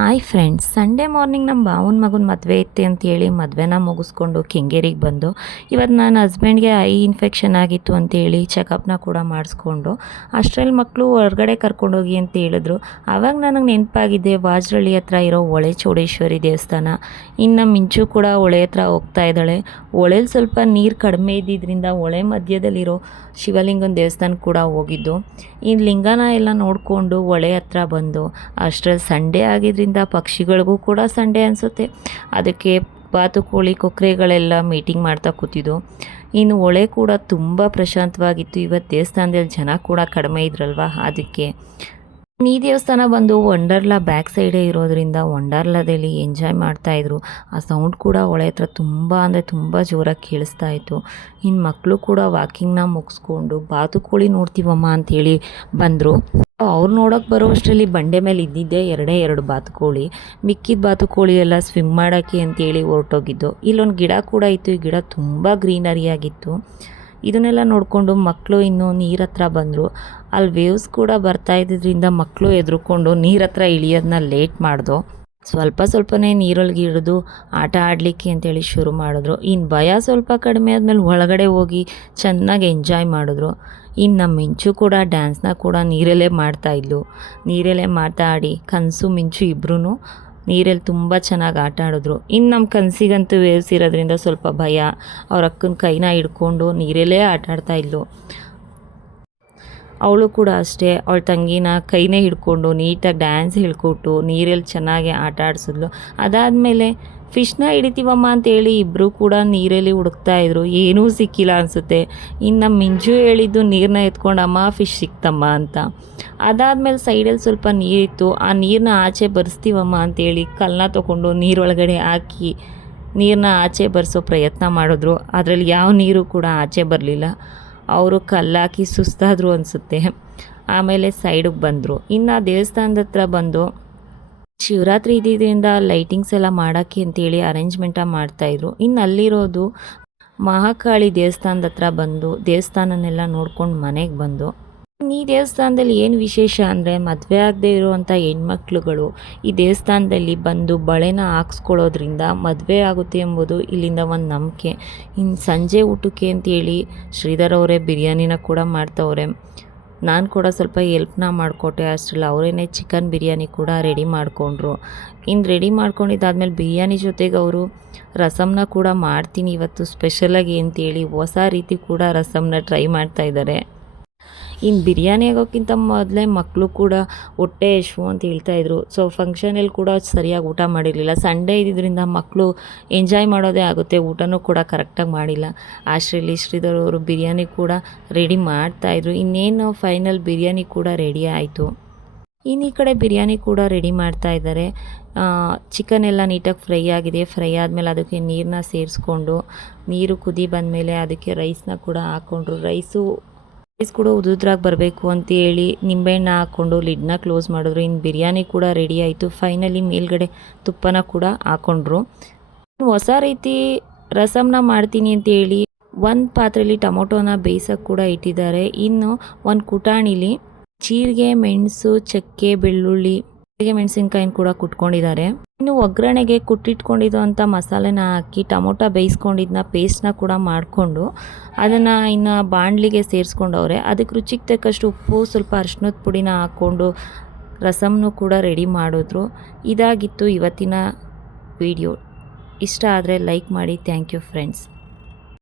Hi friends Sunday morning ನಮ್ಮ ಬಾವನ ಮಗನ ಮದುವೆ ಅಂತ ಅಂತೇಳಿ ಮದುವೆನ ಮುಗಿಸ್ಕೊಂಡು ಕೆಂಗೇರಿಗೆ ಬಂದು ಇವತ್ತು ನನ್ನ ಹಸ್ಬೆಂಡ್ಗೆ ಐ ಇನ್ಫೆಕ್ಷನ್ ಆಗಿತ್ತು ಅಂತೇಳಿ ಚೆಕಪ್ನ ಕೂಡ ಮಾಡಿಸ್ಕೊಂಡು, ಅಷ್ಟರಲ್ಲಿ ಮಕ್ಕಳು ಹೊರಗಡೆ ಕರ್ಕೊಂಡೋಗಿ ಅಂತ ಹೇಳಿದ್ರು. ಆವಾಗ ನನಗೆ ನೆನಪಾಗಿದೆ, ವಾಜ್ರಳ್ಳಿ ಹತ್ರ ಇರೋ ಹೊಳೆ ಚೌಡೇಶ್ವರಿ ದೇವಸ್ಥಾನ ಇನ್ನು ಮಿಂಚು ಕೂಡ ಹೊಳೆ ಹತ್ರ ಹೋಗ್ತಾ ಇದ್ದಾಳೆ. ಹೊಳೆಲಿ ಸ್ವಲ್ಪ ನೀರು ಕಡಿಮೆ ಇದ್ದಿದ್ದರಿಂದ ಹೊಳೆ ಮಧ್ಯದಲ್ಲಿರೋ ಶಿವಲಿಂಗನ ದೇವಸ್ಥಾನ ಕೂಡ ಹೋಗಿದ್ದು. ಈ ಲಿಂಗನ ಎಲ್ಲ ನೋಡಿಕೊಂಡು ಹೊಳೆ ಹತ್ರ ಬಂದು, ಅಷ್ಟರಲ್ಲಿ ಸಂಡೇ ಆಗಿದ್ದರಿಂದ ಪಕ್ಷಿಗಳಿಗೂ ಕೂಡ ಸಂಡೆ ಅನಿಸುತ್ತೆ. ಅದಕ್ಕೆ ಬಾತುಕೋಳಿ ಕೊಕ್ಕರೆಗಳೆಲ್ಲ ಮೀಟಿಂಗ್ ಮಾಡ್ತಾ ಕೂತಿದ್ದು. ಇನ್ನು ಒಳೆ ಕೂಡ ತುಂಬ ಪ್ರಶಾಂತವಾಗಿತ್ತು. ಇವತ್ತು ದೇವಸ್ಥಾನದಲ್ಲಿ ಜನ ಕೂಡ ಕಡಿಮೆ ಇದ್ರಲ್ವ? ಅದಕ್ಕೆ ಈ ದೇವಸ್ಥಾನ ಬಂದು ವಂಡರ್ಲಾ ಬ್ಯಾಕ್ ಸೈಡೇ ಇರೋದ್ರಿಂದ ವಂಡರ್ಲಾದಲ್ಲಿ ಎಂಜಾಯ್ ಮಾಡ್ತಾಯಿದ್ರು ಆ ಸೌಂಡ್ ಕೂಡ ಒಳೆ ಹತ್ರ ತುಂಬ ಅಂದರೆ ತುಂಬ ಜೋರಾಗಿ ಕೇಳಿಸ್ತಾ ಇತ್ತು. ಇನ್ನು ಮಕ್ಕಳು ಕೂಡ ವಾಕಿಂಗ್ನ ಮುಗಿಸ್ಕೊಂಡು ಬಾತುಕೋಳಿ ನೋಡ್ತೀವಮ್ಮ ಅಂತೇಳಿ ಬಂದರು. ಅವ್ರು ನೋಡೋಕೆ ಬರೋ ಅಷ್ಟರಲ್ಲಿ ಬಂಡೆ ಮೇಲೆ ಇದ್ದಿದ್ದೆ ಎರಡೇ ಎರಡು ಬಾತುಕೋಳಿ. ಮಿಕ್ಕಿದ ಬಾತುಕೋಳಿ ಎಲ್ಲ ಸ್ವಿಮ್ ಮಾಡೋಕ್ಕೆ ಅಂತೇಳಿ ಹೊರಟೋಗಿದ್ದು. ಇಲ್ಲೊಂದು ಗಿಡ ಕೂಡ ಇತ್ತು. ಈ ಗಿಡ ತುಂಬ ಗ್ರೀನರಿ ಆಗಿತ್ತು. ಇದನ್ನೆಲ್ಲ ನೋಡಿಕೊಂಡು ಮಕ್ಕಳು ಇನ್ನೂ ನೀರ ಹತ್ರ ಬಂದರು. ಅಲ್ಲಿ ವೇವ್ಸ್ ಕೂಡ ಬರ್ತಾ ಇದ್ದಿದ್ದರಿಂದ ಮಕ್ಕಳು ಎದುರುಕೊಂಡು ನೀರ ಹತ್ರ ಇಳಿಯೋದನ್ನ ಲೇಟ್ ಮಾಡ್ದು. ಸ್ವಲ್ಪ ಸ್ವಲ್ಪನೇ ನೀರೊಳಗೆ ಹಿಡಿದು ಆಟ ಆಡಲಿಕ್ಕೆ ಅಂತೇಳಿ ಶುರು ಮಾಡಿದ್ರು. ಇನ್ನು ಭಯ ಸ್ವಲ್ಪ ಕಡಿಮೆ ಆದಮೇಲೆ ಒಳಗಡೆ ಹೋಗಿ ಚೆನ್ನಾಗಿ ಎಂಜಾಯ್ ಮಾಡಿದ್ರು. ಇನ್ನು ನಮ್ಮ ಮಿಂಚು ಕೂಡ ಡ್ಯಾನ್ಸ್ನ ಕೂಡ ನೀರಲ್ಲೇ ಮಾಡ್ತಾಯಿದ್ಲು ನೀರಲ್ಲೇ ಮಾತಾಡಿ ಕನಸು, ಮಿಂಚು ಇಬ್ಬರೂ ನೀರಲ್ಲಿ ತುಂಬ ಚೆನ್ನಾಗಿ ಆಟ ಆಡಿದ್ರು. ಇನ್ನು ನಮ್ಮ ಕನಸಿಗಂತೂ ವೇವ್ಸ್ ಇರೋದ್ರಿಂದ ಸ್ವಲ್ಪ ಭಯ. ಅವ್ರ ಅಕ್ಕನ ಕೈನ ಹಿಡ್ಕೊಂಡು ನೀರಲ್ಲೇ ಆಟ ಆಡ್ತಾಯಿದ್ಲು ಅವಳು ಕೂಡ ಅಷ್ಟೇ. ಅವಳ ತಂಗಿನ ಕೈನೇ ಹಿಡ್ಕೊಂಡು ನೀಟಾಗಿ ಡ್ಯಾನ್ಸ್ ಹೇಳ್ಕೊಟ್ಟು ನೀರಲ್ಲಿ ಚೆನ್ನಾಗಿ ಆಟ ಆಡಿಸಿದ್ಲು. ಅದಾದಮೇಲೆ ಫಿಶ್ನ ಹಿಡಿತೀವಮ್ಮ ಅಂತೇಳಿ ಇಬ್ಬರೂ ಕೂಡ ನೀರಲ್ಲಿ ಹುಡುಕ್ತಾ ಇದ್ರು. ಏನೂ ಸಿಕ್ಕಿಲ್ಲ ಅನಿಸುತ್ತೆ. ಇನ್ನು ಮಿಂಜು ಹೇಳಿದ್ದು ನೀರನ್ನ ಎತ್ಕೊಂಡಮ್ಮ, ಫಿಶ್ ಸಿಕ್ತಮ್ಮ ಅಂತ. ಅದಾದಮೇಲೆ ಸೈಡಲ್ಲಿ ಸ್ವಲ್ಪ ನೀರಿತ್ತು. ಆ ನೀರನ್ನ ಆಚೆ ಬರೆಸ್ತೀವಮ್ಮ ಅಂತೇಳಿ ಕಲ್ಲನ್ನ ತೊಗೊಂಡು ನೀರೊಳಗಡೆ ಹಾಕಿ ನೀರನ್ನ ಆಚೆ ಬರೆಸೋ ಪ್ರಯತ್ನ ಮಾಡಿದ್ರು. ಅದರಲ್ಲಿ ಯಾವ ನೀರು ಕೂಡ ಆಚೆ ಬರಲಿಲ್ಲ. ಅವರು ಕಲ್ಲಾಕಿ ಸುಸ್ತಾದರು ಅನಿಸುತ್ತೆ. ಆಮೇಲೆ ಸೈಡಿಗೆ ಬಂದರು. ಇನ್ನು ದೇವಸ್ಥಾನದ ಹತ್ರ ಬಂದು ಶಿವರಾತ್ರಿ ಇದ್ದಿದ್ದರಿಂದ ಲೈಟಿಂಗ್ಸ್ ಎಲ್ಲ ಮಾಡೋಕ್ಕೆ ಅಂತೇಳಿ ಅರೇಂಜ್ಮೆಂಟ ಮಾಡ್ತಾಯಿದ್ರು ಇನ್ನು ಅಲ್ಲಿರೋದು ಮಹಾಕಾಳಿ ದೇವಸ್ಥಾನದ ಹತ್ರ ಬಂದು, ದೇವಸ್ಥಾನನೆಲ್ಲ ನೋಡ್ಕೊಂಡು ಮನೆಗೆ ಬಂದು. ಈ ದೇವಸ್ಥಾನದಲ್ಲಿ ಏನು ವಿಶೇಷ ಅಂದರೆ ಮದುವೆ ಆಗದೆ ಇರುವಂಥ ಹೆಣ್ಮಕ್ಳುಗಳು ಈ ದೇವಸ್ಥಾನದಲ್ಲಿ ಬಂದು ಬಳೆನ ಹಾಕ್ಸ್ಕೊಳ್ಳೋದ್ರಿಂದ ಮದುವೆ ಆಗುತ್ತೆ ಎಂಬುದು ಇಲ್ಲಿಂದ ಒಂದು ನಂಬಿಕೆ. ಇನ್ನು ಸಂಜೆ ಊಟಕ್ಕೆ ಅಂತೇಳಿ ಶ್ರೀಧರ್ ಅವರೇ ಬಿರಿಯಾನಿನ ಕೂಡ ಮಾಡ್ತವ್ರೆ. ನಾನು ಕೂಡ ಸ್ವಲ್ಪ ಎಲ್ಪ್ನ ಮಾಡಿಕೊಟ್ಟೆ ಅಷ್ಟರಲ್ಲಿ. ಅವರೇನೆ ಚಿಕನ್ ಬಿರಿಯಾನಿ ಕೂಡ ರೆಡಿ ಮಾಡಿಕೊಂಡ್ರು. ಇನ್ನು ರೆಡಿ ಮಾಡ್ಕೊಂಡಿದ್ದಾದ್ಮೇಲೆ ಬಿರಿಯಾನಿ ಜೊತೆಗೆ ಅವರು ರಸಮ್ನ ಕೂಡ ಮಾಡ್ತೀನಿ ಇವತ್ತು ಸ್ಪೆಷಲಾಗಿ ಅಂತೇಳಿ ಹೊಸ ರೀತಿ ಕೂಡ ರಸಮ್ನ ಟ್ರೈ ಮಾಡ್ತಾಯಿದ್ದಾರೆ ಇನ್ನು ಬಿರಿಯಾನಿ ಆಗೋಕ್ಕಿಂತ ಮೊದಲೇ ಮಕ್ಕಳು ಕೂಡ ಹೊಟ್ಟೆ ಯಶು ಅಂತ ಹೇಳ್ತಾಯಿದ್ರು ಸೊ ಫಂಕ್ಷನಲ್ಲಿ ಕೂಡ ಸರಿಯಾಗಿ ಊಟ ಮಾಡಿರಲಿಲ್ಲ. ಸಂಡೇ ಇದ್ದಿದ್ದರಿಂದ ಮಕ್ಕಳು ಎಂಜಾಯ್ ಮಾಡೋದೇ ಆಗುತ್ತೆ. ಊಟನೂ ಕೂಡ ಕರೆಕ್ಟಾಗಿ ಮಾಡಿಲ್ಲ. ಆಶ್ರೀಲಿ, ಶ್ರೀಧರ್ ಅವರು ಬಿರಿಯಾನಿ ಕೂಡ ರೆಡಿ ಮಾಡ್ತಾಯಿದ್ರು ಇನ್ನೇನು ಫೈನಲ್ ಬಿರಿಯಾನಿ ಕೂಡ ರೆಡಿ ಆಯಿತು. ಇನ್ನು ಈ ಕಡೆ ಬಿರಿಯಾನಿ ಕೂಡ ರೆಡಿ ಮಾಡ್ತಾ ಇದ್ದಾರೆ. ಚಿಕನ್ ಎಲ್ಲ ನೀಟಾಗಿ ಫ್ರೈ ಆಗಿದೆ. ಫ್ರೈ ಆದಮೇಲೆ ಅದಕ್ಕೆ ನೀರನ್ನ ಸೇರಿಸ್ಕೊಂಡು, ನೀರು ಕುದಿ ಬಂದಮೇಲೆ ಅದಕ್ಕೆ ರೈಸ್ನ ಕೂಡ ಹಾಕ್ಕೊಂಡ್ರು ರೈಸು ರೈಸ್ ಕೂಡ ಉದುದ್ರಾಗಿ ಬರಬೇಕು ಅಂತ ಹೇಳಿ ನಿಂಬೆಹಣ್ಣ ಹಾಕ್ಕೊಂಡು ಲಿಡ್ನ ಕ್ಲೋಸ್ ಮಾಡಿದ್ರು. ಇನ್ನು ಬಿರಿಯಾನಿ ಕೂಡ ರೆಡಿ ಆಯಿತು. ಫೈನಲಿ ಮೇಲ್ಗಡೆ ತುಪ್ಪನ ಕೂಡ ಹಾಕ್ಕೊಂಡ್ರು ಹೊಸ ರೀತಿ ರಸಮ್ನ ಮಾಡ್ತೀನಿ ಅಂತ ಹೇಳಿ ಒಂದು ಪಾತ್ರೆಯಲ್ಲಿ ಟೊಮೊಟೊನ ಬೇಯಿಸೋಕೆ ಕೂಡ ಇಟ್ಟಿದ್ದಾರೆ. ಇನ್ನು ಒಂದು ಕುಟಾಣಿಲಿ ಜೀರಿಗೆ, ಮೆಣಸು, ಚಕ್ಕೆ, ಬೆಳ್ಳುಳ್ಳಿ ಮೆಣಸಿನ್ಕಾಯಿನ ಕೂಡ ಕುಟ್ಕೊಂಡಿದ್ದಾರೆ. ಇನ್ನು ಒಗ್ಗರಣೆಗೆ ಕುಟ್ಟಿಟ್ಕೊಂಡಿದ್ದು ಅಂತ ಮಸಾಲೆನ ಹಾಕಿ ಟೊಮೊಟೊ ಬೇಯಿಸ್ಕೊಂಡಿದ್ದನ್ನ ಪೇಸ್ಟ್ನ ಕೂಡ ಮಾಡಿಕೊಂಡು ಅದನ್ನು ಇನ್ನು ಬಾಣಲಿಗೆ ಸೇರಿಸ್ಕೊಂಡವ್ರೆ. ಅದಕ್ಕೆ ರುಚಿಗೆ ತಕ್ಕಷ್ಟು ಉಪ್ಪು, ಸ್ವಲ್ಪ ಅರ್ಶಿನದ ಪುಡಿನ ಹಾಕ್ಕೊಂಡು ರಸಮ್ನು ಕೂಡ ರೆಡಿ ಮಾಡಿದ್ರು. ಇದಾಗಿತ್ತು ಇವತ್ತಿನ ವಿಡಿಯೋ. ಇಷ್ಟ ಆದರೆ ಲೈಕ್ ಮಾಡಿ. Thank you friends.